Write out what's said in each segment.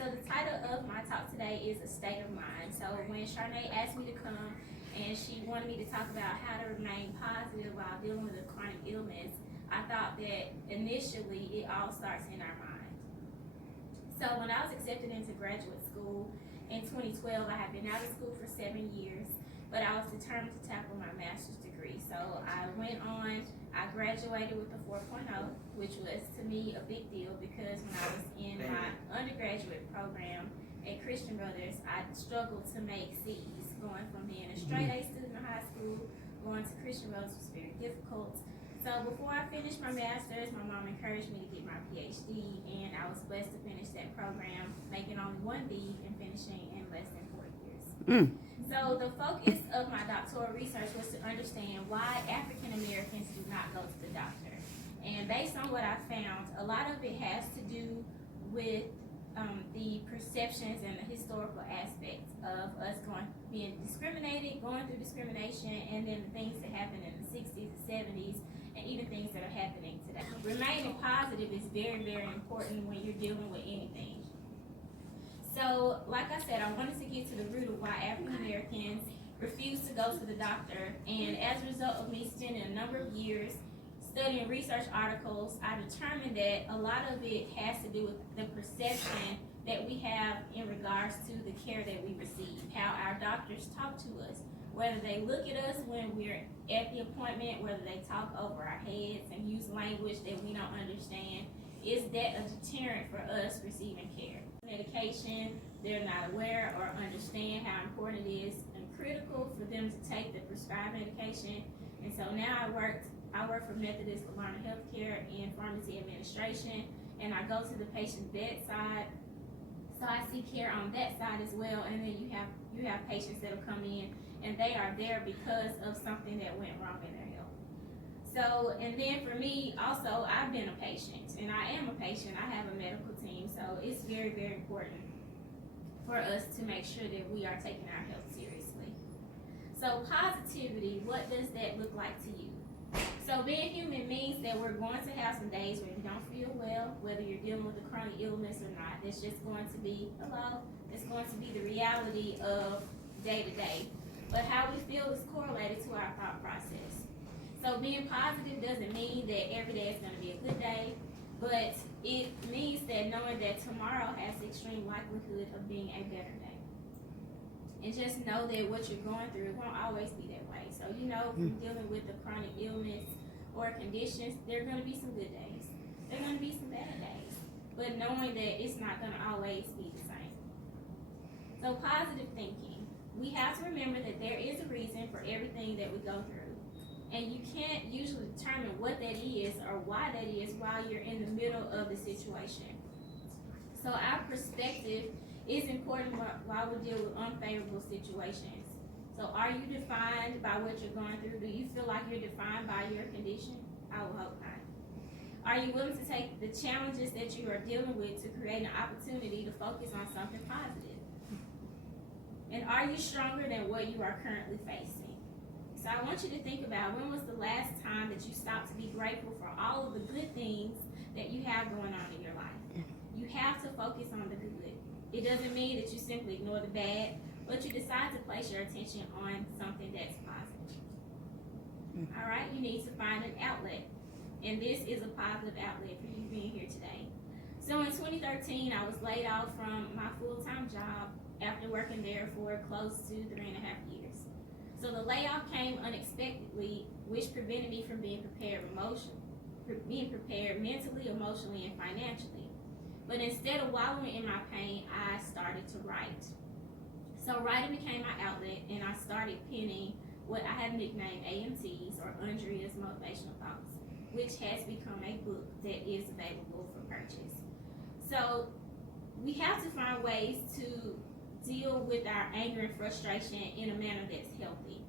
so the title of my talk today is A State of Mind. So when Charnay asked me to come and she wanted me to talk about how to remain positive while dealing with a chronic illness, I thought that initially it all starts in our mind. So when I was accepted into graduate school in 2012, I had been out of school for 7 years, but I was determined to tackle my master's degree. So I went on, I graduated with a 4.0, which was to me a big deal because when I was in my undergraduate program at Christian Brothers, I struggled to make C's. Going from being a straight A student in high school, going to Christian Brothers was very difficult. So before I finished my master's, my mom encouraged me to get my PhD, and I was blessed to finish that program, making only one B and finishing in less than 4 years. So the focus of my doctoral research was to understand why African Americans do not go to the doctor. And based on what I found, a lot of it has to do with the perceptions and the historical aspects of us being discriminated, going through discrimination, and then the things that happened in the 60s, the 70s, and even things that are happening today. Remaining positive is very, very important when you're dealing with anything. So, like I said, I wanted to get to the root of why African Americans refuse to go to the doctor, and as a result of me spending a number of years studying research articles, I determined that a lot of it has to do with the perception that we have in regards to the care that we receive, how our doctors talk to us, whether they look at us when we're at the appointment, whether they talk over our heads and use language that we don't understand. Is that a deterrent for us receiving care? Medication, they're not aware or understand how important it is and critical for them to take the prescribed medication. And so now I work for Methodist Alarm Healthcare in pharmacy administration, and I go to the patient's bedside. So I see care on that side as well, and then you have patients that'll come in and they are there because of something that went wrong in their health. So, and then for me also, I've been a patient, and I am a patient. I have a medical team, so it's very, very important for us to make sure that we are taking our health seriously. So positivity, what does that look like to you? So being human means that we're going to have some days where you don't feel well, whether you're dealing with a chronic illness or not. That's just going to be, it's going to be the reality of day to day. But how we feel is correlated to our thought process. So being positive doesn't mean that every day is going to be a good day, but it means that knowing that tomorrow has the extreme likelihood of being a better day. And just know that what you're going through, it won't always be that way. So you know, from dealing with a chronic illness or conditions, there are going to be some good days. There are going to be some bad days. But knowing that it's not going to always be the same. So positive thinking. We have to remember that there is a reason for everything that we go through. And you can't usually determine what that is or why that is while you're in the middle of the situation. So our perspective is important while we deal with unfavorable situations. So are you defined by what you're going through? Do you feel like you're defined by your condition? I will hope not. Are you willing to take the challenges that you are dealing with to create an opportunity to focus on something positive? And are you stronger than what you are currently facing? So I want you to think about, when was the last time that you stopped to be grateful for all of the good things that you have going on in your life? You have to focus on the good. It doesn't mean that you simply ignore the bad, but you decide to place your attention on something that's positive. All right, you need to find an outlet. And this is a positive outlet for you being here today. So in 2013, I was laid off from my full-time job after working there for close to 3.5 years. So the layoff came unexpectedly, which prevented me from being prepared mentally, emotionally, and financially. But instead of wallowing in my pain, I started to write. So writing became my outlet, and I started penning what I have nicknamed AMTs, or Andrea's Motivational Thoughts, which has become a book that is available for purchase. So we have to find ways to deal with our anger and frustration in a manner that's healthy.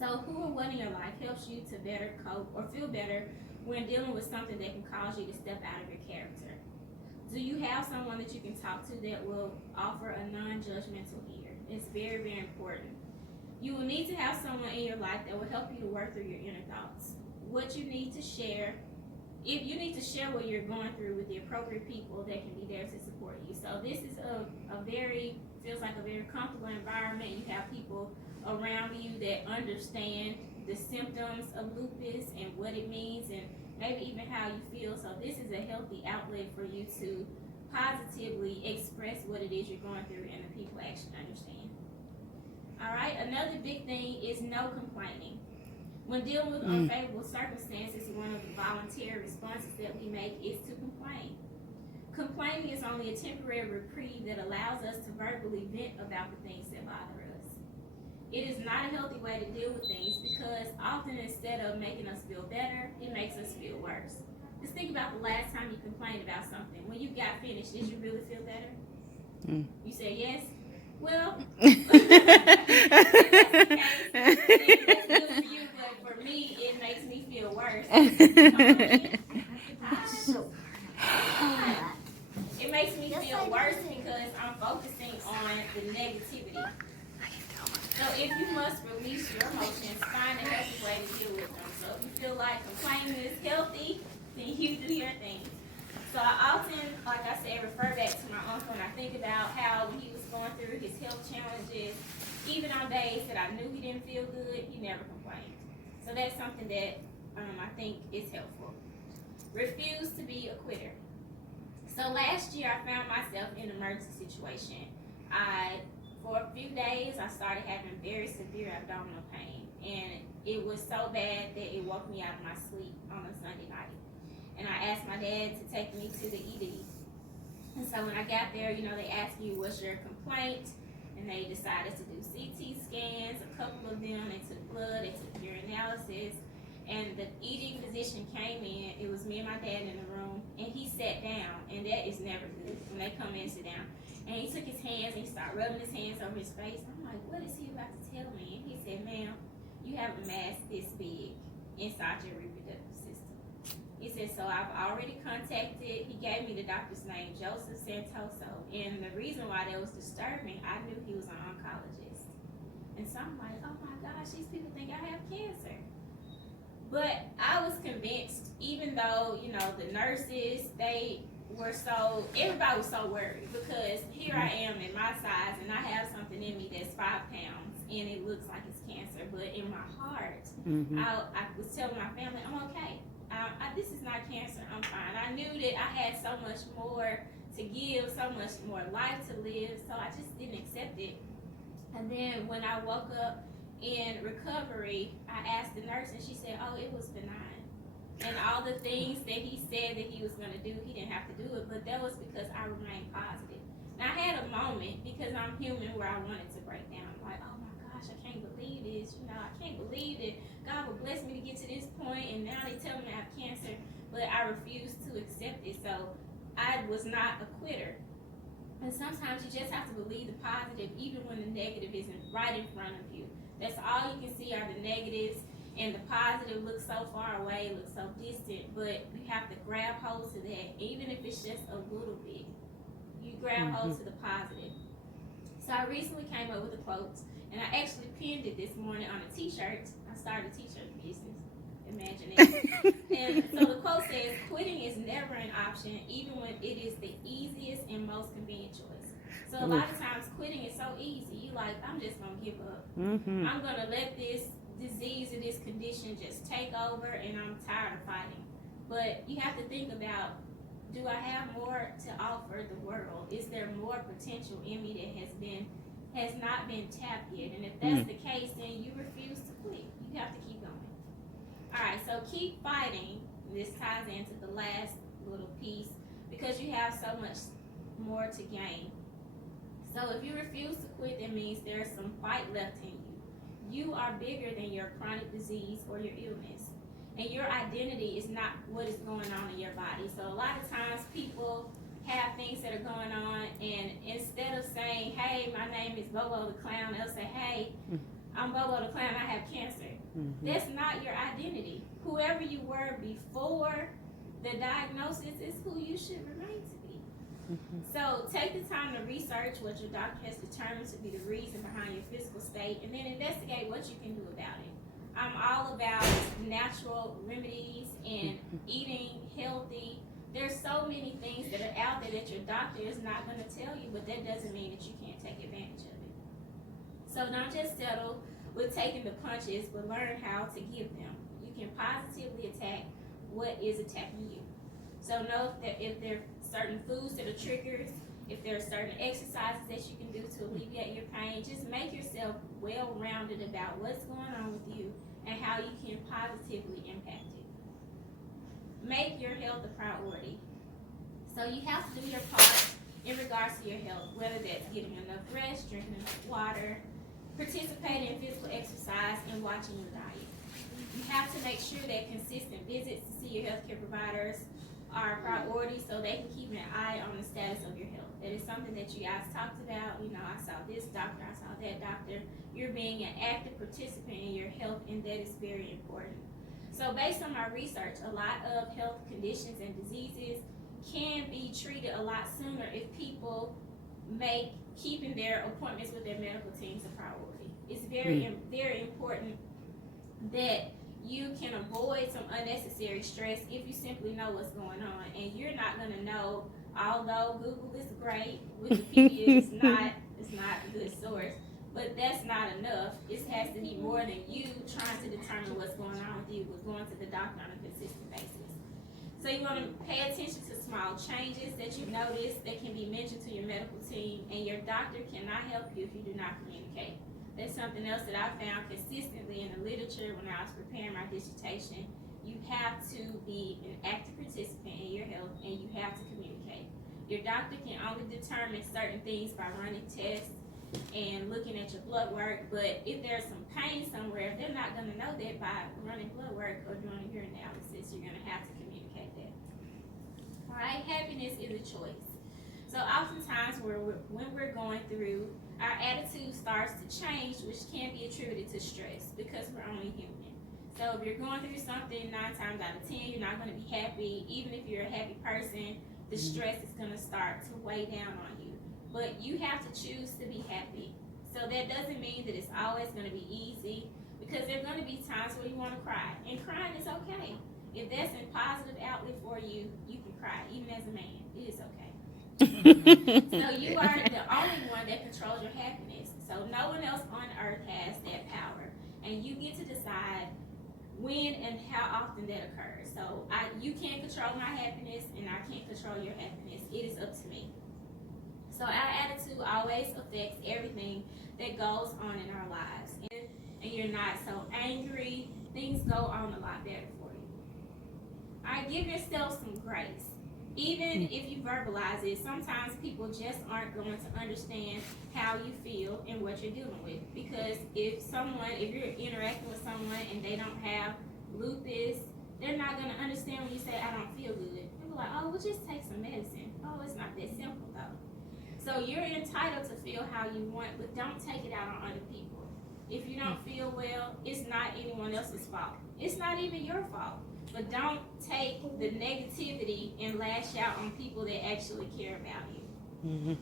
So who or what in your life helps you to better cope or feel better when dealing with something that can cause you to step out of your character? Do you have someone that you can talk to that will offer a non-judgmental ear? It's very, very important. You will need to have someone in your life that will help you to work through your inner thoughts. What you need to share if you need to share what you're going through with the appropriate people that can be there to support you. So this is a very, feels like a very comfortable environment. You have people around you that understand the symptoms of lupus and what it means and maybe even how you feel. So this is a healthy outlet for you to positively express what it is you're going through and the people actually understand. All right, another big thing is no complaining. When dealing with unfavorable circumstances, one of the voluntary responses that we make is to complain. Complaining is only a temporary reprieve that allows us to verbally vent about the things that bother us. It is not a healthy way to deal with things because often instead of making us feel better, it makes us feel worse. Just think about the last time you complained about something. When you got finished, did you really feel better? You said yes? Well, if that's the case, then that's good for you, but for me, it makes me feel worse. It makes me feel worse because I'm focusing on the negativity. So if you must release your emotions, find a healthy way to deal with them. So if you feel like complaining is healthy, then you do your thing. So I often, like I said, refer back to my uncle and I think about how when he was going through his health challenges, even on days that I knew he didn't feel good, he never complained. So that's something that I think is helpful. Refuse to be a quitter. So last year I found myself in an emergency situation. For a few days, I started having very severe abdominal pain, and it was so bad that it woke me out of my sleep on a Sunday night. And I asked my dad to take me to the ED. And so when I got there, they asked me, what's your complaint? And they decided to do CT scans, a couple of them. They took blood, they took urinalysis. And the ED physician came in. It was me and my dad in the room, and he sat down, and that is never good when they come in and sit down. And he took his hands and he started rubbing his hands over his face. I'm like, what is he about to tell me? And he said, ma'am, you have a mass this big inside your reproductive system. He said, so I've already contacted, he gave me the doctor's name, Joseph Santoso. And the reason why that was disturbing, I knew he was an oncologist. And so I'm like, oh my gosh, these people think I have cancer. But I was convinced, even though, the nurses, everybody was so worried because here I am in my size and I have something in me that's 5 pounds and it looks like it's cancer. But in my heart, I was telling my family, I'm okay. This is not cancer, I'm fine. I knew that I had so much more to give, so much more life to live, so I just didn't accept it. And then when I woke up in recovery, I asked the nurse and she said, oh, it was benign. And all the things that he said that he was going to do, he didn't have to do it, but that was because I remained positive. Now I had a moment, because I'm human, where I wanted to break down. I'm like, oh my gosh, I can't believe this. I can't believe that God would bless me to get to this point, and now they tell me I have cancer, but I refused to accept it. So I was not a quitter. And sometimes you just have to believe the positive, even when the negative isn't right in front of you. That's all you can see are the negatives. And the positive looks so far away, looks so distant, but you have to grab hold to that, even if it's just a little bit. You grab hold to the positive. So I recently came up with a quote, and I actually pinned it this morning on a t-shirt. I started a t-shirt business. Imagine it. And so the quote says, quitting is never an option, even when it is the easiest and most convenient choice. So a lot of times quitting is so easy. You like, I'm just going to give up. I'm going to let this disease or this condition just take over and I'm tired of fighting. But you have to think about, do I have more to offer the world? Is there more potential in me that has not been tapped yet? And if that's the case, then you refuse to quit. You have to keep going. Alright, so keep fighting. This ties into the last little piece because you have so much more to gain. So if you refuse to quit, that means there's some fight left in you. You are bigger than your chronic disease or your illness. And your identity is not what is going on in your body. So a lot of times people have things that are going on, and instead of saying, hey, my name is Bobo the Clown, they'll say, hey, I'm Bobo the Clown, I have cancer. That's not your identity. Whoever you were before the diagnosis is who you should remain to be. So take the time to research what your doctor has determined to be the reason behind your physical state, and then investigate what you can do about it. I'm all about natural remedies and eating healthy. There's so many things that are out there that your doctor is not going to tell you, but that doesn't mean that you can't take advantage of it. So don't just settle with taking the punches, but learn how to give them. You can positively attack what is attacking you. So know that if there are certain foods that are triggers, if there are certain exercises that you can do to alleviate your pain, just make yourself well-rounded about what's going on with you and how you can positively impact it. Make your health a priority. So you have to do your part in regards to your health, whether that's getting enough rest, drinking enough water, participating in physical exercise, and watching your diet. You have to make sure that consistent visits to see your healthcare providers are a priority so they can keep an eye on the status of your health. That is something that you guys talked about. You know, I saw this doctor, I saw that doctor. You're being an active participant in your health, and that is very important. So based on my research, a lot of health conditions and diseases can be treated a lot sooner if people make keeping their appointments with their medical teams a priority. It's very important that you can avoid some unnecessary stress if you simply know what's going on. And you're not going to know, although Google is great, Wikipedia is not a good source, but that's not enough. It has to be more than you trying to determine what's going on with you with going to the doctor on a consistent basis. So you want to pay attention to small changes that you notice that can be mentioned to your medical team, and your doctor cannot help you if you do not communicate. That's something else that I found consistently in the literature when I was preparing my dissertation. You have to be an active participant in your health, and you have to communicate. Your doctor can only determine certain things by running tests and looking at your blood work, but if there's some pain somewhere, they're not going to know that by running blood work or doing a urine analysis. You're going to have to communicate that. All right, happiness is a choice. So oftentimes when we're going through, our attitude starts to change, which can be attributed to stress because we're only human. So if you're going through something, 9 times out of 10, you're not going to be happy. Even if you're a happy person, the stress is going to start to weigh down on you. But you have to choose to be happy. So that doesn't mean that it's always going to be easy, because there are going to be times where you want to cry. And crying is okay. If that's a positive outlet for you, you can cry. Even as a man, it is okay. So you are the only one that controls your happiness. So no one else on earth has that power. And you get to decide when and how often that occurs. So you can't control my happiness, and I can't control your happiness. It is up to me. So our attitude always affects everything that goes on in our lives. And you're not so angry, things go on a lot better for you. All right, give yourself some grace. Even if you verbalize it, sometimes people just aren't going to understand how you feel and what you're dealing with. Because if you're interacting with someone and they don't have lupus, they're not going to understand when you say, I don't feel good. They're like, oh, well, just take some medicine. Oh, it's not that simple, though. So you're entitled to feel how you want, but don't take it out on other people. If you don't feel well, it's not anyone else's fault. It's not even your fault. But don't take the negativity and lash out on people that actually care about you. Mm-hmm.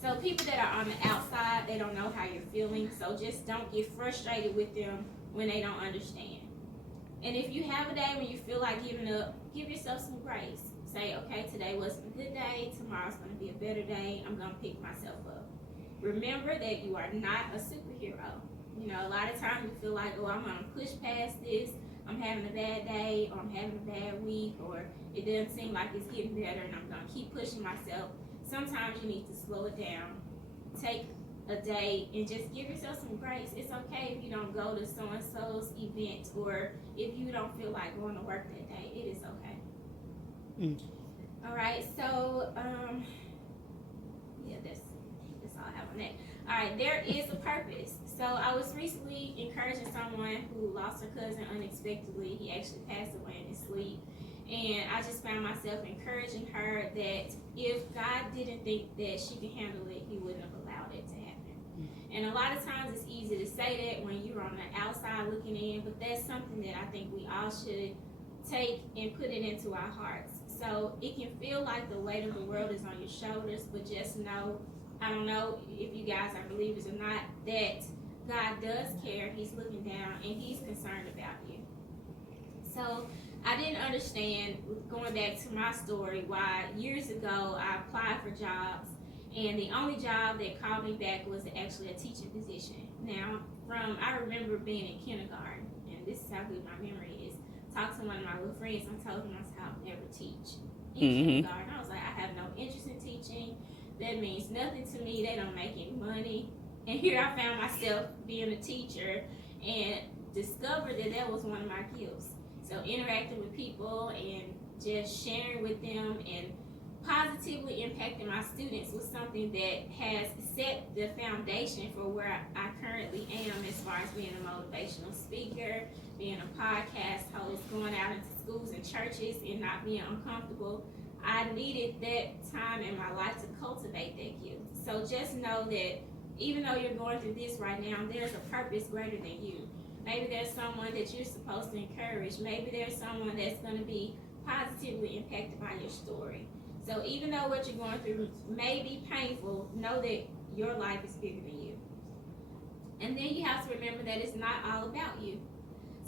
So people that are on the outside, they don't know how you're feeling, so just don't get frustrated with them when they don't understand. And if you have a day when you feel like giving up, give yourself some grace. Say, okay, today wasn't a good day, tomorrow's going to be a better day, I'm going to pick myself up. Remember that you are not a superhero. You know, a lot of times you feel like, oh, I'm going to push past this, I'm having a bad day, or I'm having a bad week, or it doesn't seem like it's getting better and I'm going to keep pushing myself. Sometimes you need to slow it down, take a day, and just give yourself some grace. It's okay if you don't go to so-and-so's event, or if you don't feel like going to work that day. It is okay. All right, so that's all I have on that. All right, there is a purpose. So I was recently encouraging someone who lost her cousin unexpectedly. He actually passed away in his sleep, and I just found myself encouraging her that if God didn't think that she could handle it, He wouldn't have allowed it to happen. And a lot of times it's easy to say that when you're on the outside looking in, but that's something that I think we all should take and put it into our hearts. So it can feel like the weight of the world is on your shoulders, but just know, I don't know if you guys are believers or not, that God does care. He's looking down and he's concerned about you. So I didn't understand, going back to my story, why years ago I applied for jobs and the only job that called me back was actually a teaching position. Now, I remember being in kindergarten, and this is how good my memory is. Talked to one of my little friends and told him, I said, I'll never teach in kindergarten. I was like, I have no interest in teaching. That means nothing to me. They don't make any money. And here I found myself being a teacher and discovered that was one of my gifts. So interacting with people and just sharing with them and positively impacting my students was something that has set the foundation for where I currently am, as far as being a motivational speaker, being a podcast host, going out into schools and churches and not being uncomfortable. I needed that time in my life to cultivate that gift. So just know that even though you're going through this right now, there's a purpose greater than you. Maybe there's someone that you're supposed to encourage. Maybe there's someone that's going to be positively impacted by your story. So even though what you're going through may be painful, know that your life is bigger than you. And then you have to remember that it's not all about you.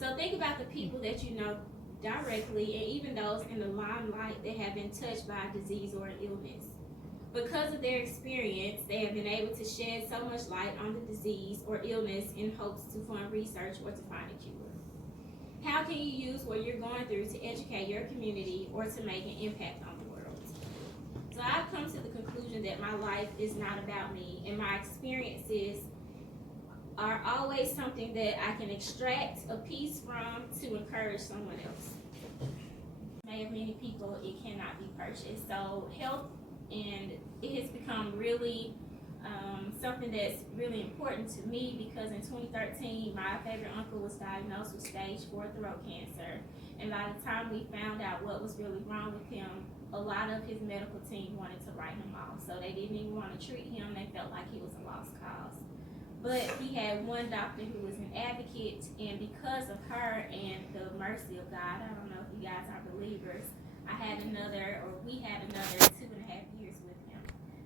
So think about the people that you know directly, and even those in the limelight that have been touched by a disease or an illness. Because of their experience, they have been able to shed so much light on the disease or illness in hopes to fund research or to find a cure. How can you use what you're going through to educate your community or to make an impact on the world? So I've come to the conclusion that my life is not about me, and my experiences are always something that I can extract a piece from to encourage someone else. Many of many people, it cannot be purchased. So health, and it has become really something that's really important to me, because in 2013, my favorite uncle was diagnosed with stage 4 throat cancer. And by the time we found out what was really wrong with him, a lot of his medical team wanted to write him off. So they didn't even want to treat him. They felt like he was a lost cause. But he had one doctor who was an advocate, and because of her and the mercy of God, I don't know if you guys are believers, we had another 2.5 years with him.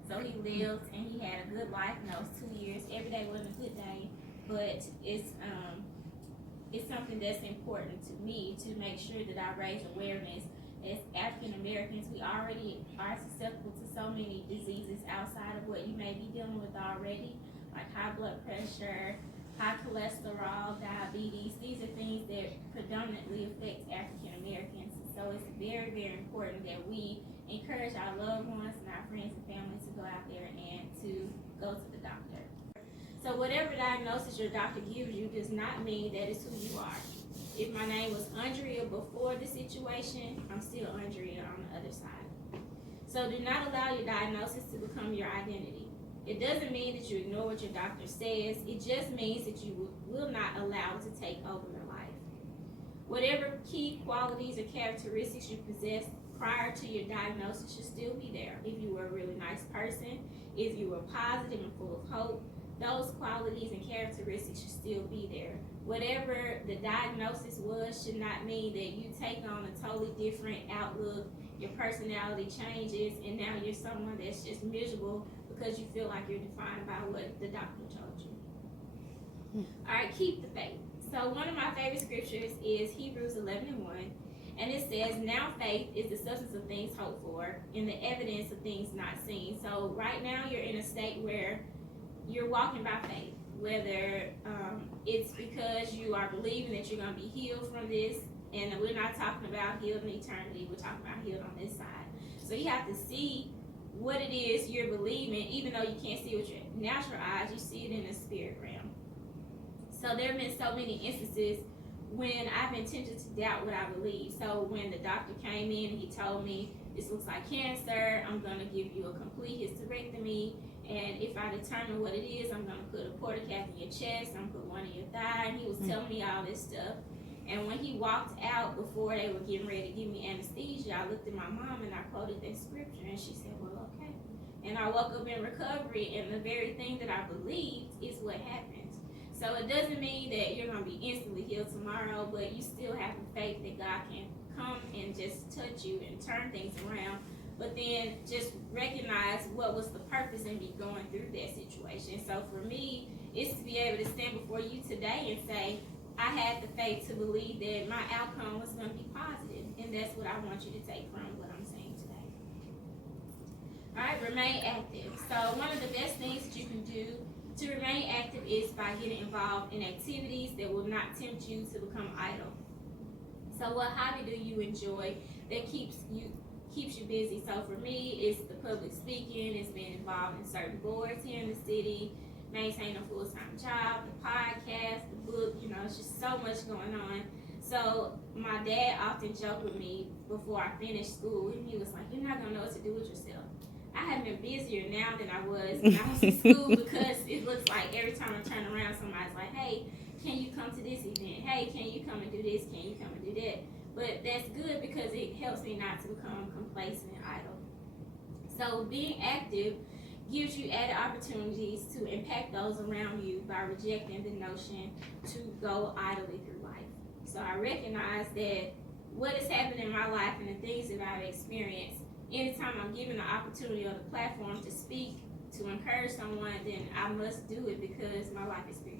So he lived and he had a good life in those 2 years. Every day wasn't a good day, but it's something that's important to me to make sure that I raise awareness. As African Americans, we already are susceptible to so many diseases outside of what you may be dealing with already, like high blood pressure, high cholesterol, diabetes. These are things that predominantly affect African Americans. So it's very, very important that we encourage our loved ones and our friends and family to go out there and to go to the doctor. So whatever diagnosis your doctor gives you does not mean that it's who you are. If my name was Andrea before the situation, I'm still Andrea on the other side. So do not allow your diagnosis to become your identity. It doesn't mean that you ignore what your doctor says. It just means that you will not allow it to take over your life. Whatever key qualities or characteristics you possess prior to your diagnosis should still be there. If you were a really nice person, if you were positive and full of hope, those qualities and characteristics should still be there. Whatever the diagnosis was should not mean that you take on a totally different outlook, your personality changes, and now you're someone that's just miserable because you feel like you're defined by what the doctor told you. All right, keep the faith. So one of my favorite scriptures is Hebrews 11:1, and it says, now faith is the substance of things hoped for and the evidence of things not seen. So right now you're in a state where you're walking by faith, whether it's because you are believing that you're going to be healed from this, and we're not talking about healed in eternity, we're talking about healed on this side. So you have to see what it is you're believing, even though you can't see it with your natural eyes, you see it in the spirit realm. So there have been so many instances when I've been tempted to doubt what I believe. So when the doctor came in and he told me, this looks like cancer, I'm going to give you a complete hysterectomy, and if I determine what it is, I'm going to put a portacath in your chest, I'm going to put one in your thigh, and he was telling me all this stuff. And when he walked out before they were getting ready to give me anesthesia, I looked at my mom and I quoted that scripture, and she said, well, okay. And I woke up in recovery, and the very thing that I believed is what happened. So it doesn't mean that you're going to be instantly healed tomorrow, but you still have the faith that God can come and just touch you and turn things around. but then just recognize what was the purpose and be going through that situation. So for me, it's to be able to stand before you today and say, I had the faith to believe that my outcome was going to be positive, and that's what I want you to take from what I'm saying today. All right, remain active. So one of the best things that you can do to remain active is by getting involved in activities that will not tempt you to become idle. So what hobby do you enjoy that keeps you busy? So for me, it's the public speaking, it's being involved in certain boards here in the city, maintaining a full-time job, the podcast, the book, it's just so much going on. So my dad often joked with me before I finished school, and he was like, you're not going to know what to do with yourself. I have been busier now than I was when I was in school, because it looks like every time I turn around, somebody's like, hey, can you come to this event? Hey, can you come and do this? Can you come and do that? But that's good because it helps me not to become complacent and idle. So being active gives you added opportunities to impact those around you by rejecting the notion to go idly through life. So I recognize that what has happened in my life and the things that I've experienced, anytime I'm given the opportunity or the platform to speak, to encourage someone, then I must do it because my life experience